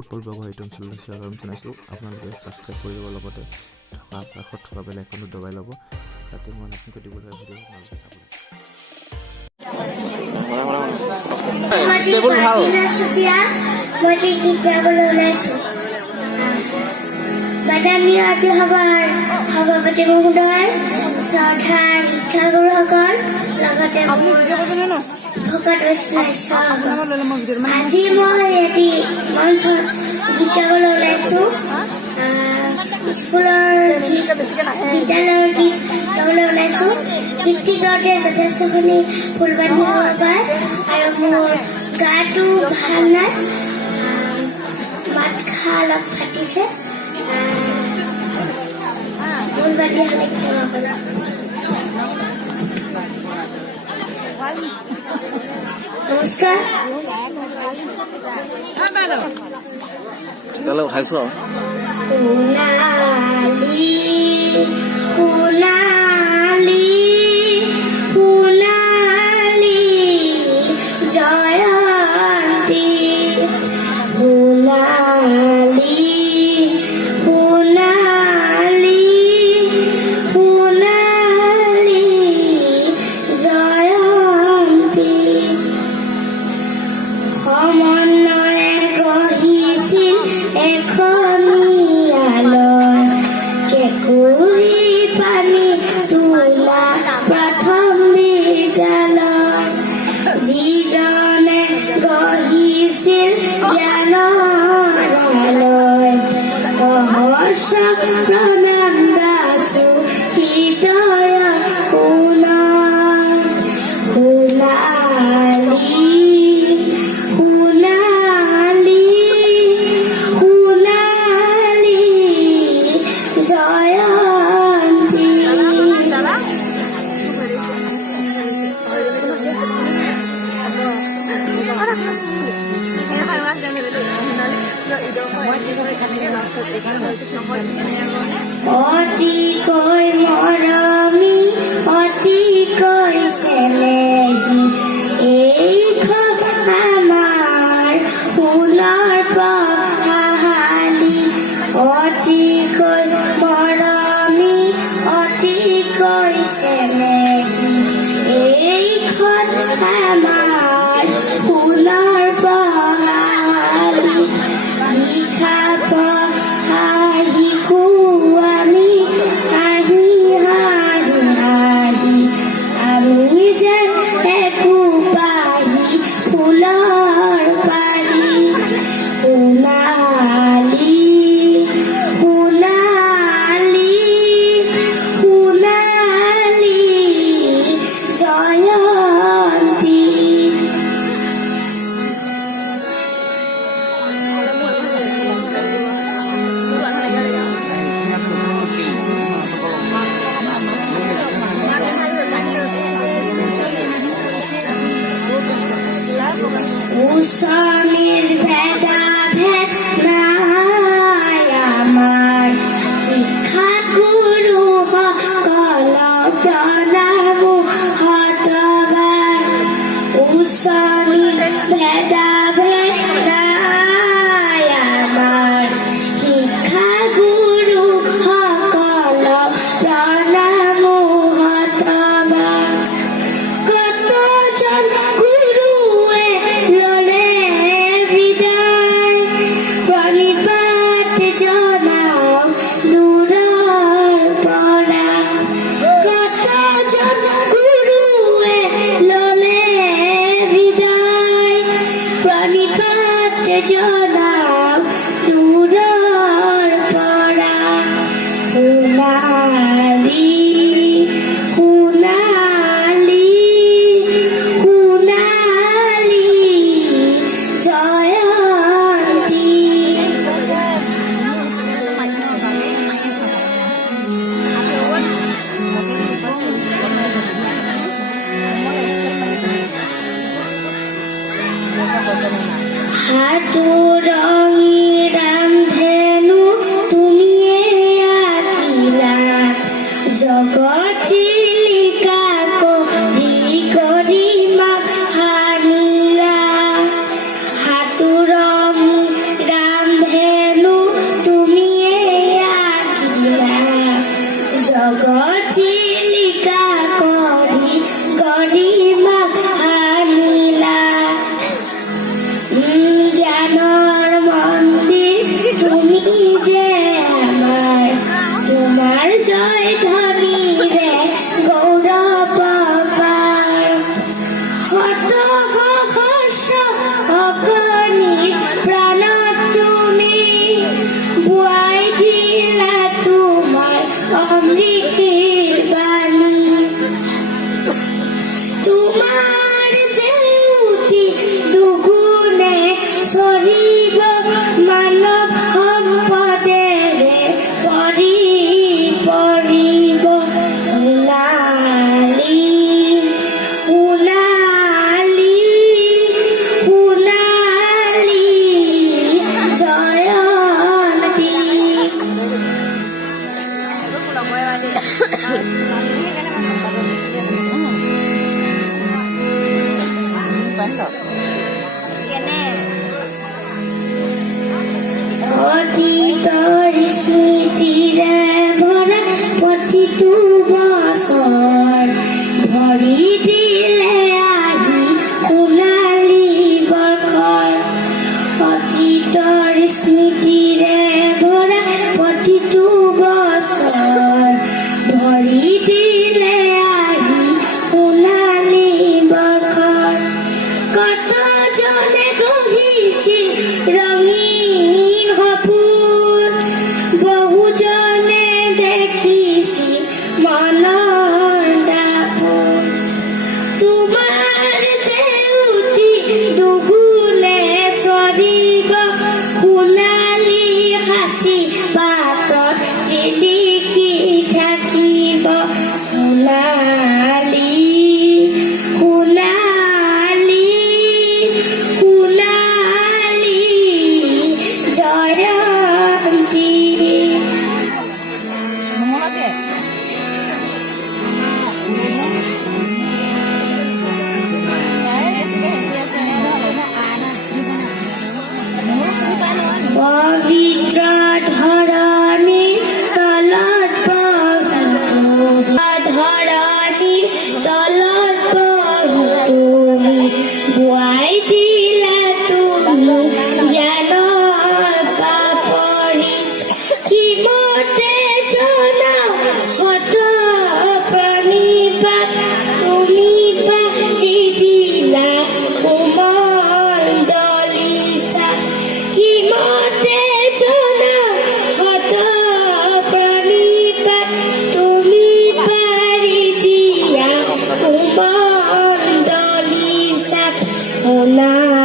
উৎপল ব্লগৰ এইটো অঞ্চললৈ স্বাগতম জনাইছোঁ। আপোনালোকে ছাবস্ক্ৰাইব কৰি ল'ব, লগতে কাষত থকা বেল আইকনটো দবাই ল'ব, যাতে মই নতুনকৈ দিবলৈ ভিডিঅ' আপোনালোকে চাবলৈ। মাননীয় আজি সভাৰ সভাপতি মহোদয়, শ্ৰদ্ধাৰ শিক্ষাগুৰুসকল, লগতে ভকত বৈষ্ণৱ, আজি মই এটি মঞ্চত গীত গাবলৈ ওলাইছোঁ। স্কুলৰ গীত, বিদ্যালয়ৰ গীত গাবলৈ ওলাইছোঁ। গীতটি গাওঁতে যথেষ্টখিনি ফুল বান্ধি হ'ব পাৰে আৰু মোৰ গাটো ভাল নাই, মাত খা অলপ ফাটিছে। ফুল বান্ধি হ'লে ক্ষমা কৰা। নমস্কাৰ। সোণালী সোণালী সোণালী জয়ন্তী, সোণালী সোণালী সোণালী জয়ন্তী, সমন্বয়ে গঢ়িছিল এখনিয়ালয়, কেঁকুৰি পানী তোলা প্ৰথম বিদ্যালয়, যিজনে গঢ়িছিল জ্ঞানৰ আলয়, সহস্ৰ প্ৰণাম গাইছো হৃদয়ৰ কোণৰ। সোণালী সোণালী সোণালী জয়ন্তী। অতিকৈ মৰমী, অতিকৈ চেনেহী, এইখন আমাৰ সোণৰ প্ৰভাৱশালী। অতিকৈ মৰমী, অতিকৈ চেনেহী, এইখন আমাৰ সোণৰ প্ৰভাৱশালী। লিখা পঢ়া শিকো আমি হাঁহি হাঁহি হাঁহি, আমি যেন একো পাহি ফুলৰ পাহি। সোণালী সোণালী সোণালী জয়ন্তী। উচ্চ-নীচ ভেদাভেদ নাই আমাৰ, শিক্ষাগুৰুসকলক প্ৰণামো শতবাৰ। উচ্চ-নীচ ভেদাভেদ নাই আমাৰ, শিক্ষাগুৰুসকলক প্ৰণামো শতবাৰ। কতজন গুৰুৱে ল'লে বিদায়, প্ৰণিপাত জনাও দূৰৰ পৰা। কতজন গুৰুৱে ল'লে বিদায়, প্ৰণিপাত জনাও দূৰৰ পৰা। সোণালী সোণালী সোণালী জয়ন্তী। হাতোৰঙি ৰান্ধে তোৰ স্মৃতিৰে ভৰা প্ৰতিটো বছৰ ভৰি দিলে আহি সোণালী বৰ্ষৰ কতজনে গঢ়িছিল ৰঙীন সপোন বহুজনে দেখিছিল মনৰ দাপোন তোমাৰ জেউতি দুগুণে চৰিব সোণালী সাঁচি পাতত জিলিকি থাকিব সোণালী সোণালী সোণালী জয়ন্তী পবিত্ৰ ধৰণীৰ তলত বহি ধৰণীৰ তলত বহি তুমি বোৱাই দিলা তুমি জ্ঞানৰ পাপৰি কিমতে জনাও শত প্ৰণিপাত তুমি পাতি দিলা কোমল দলিচা কিমতে জনাও শত প্ৰণিপাত তুমি পাৰি দিয়া কোমল দলিচা সোণা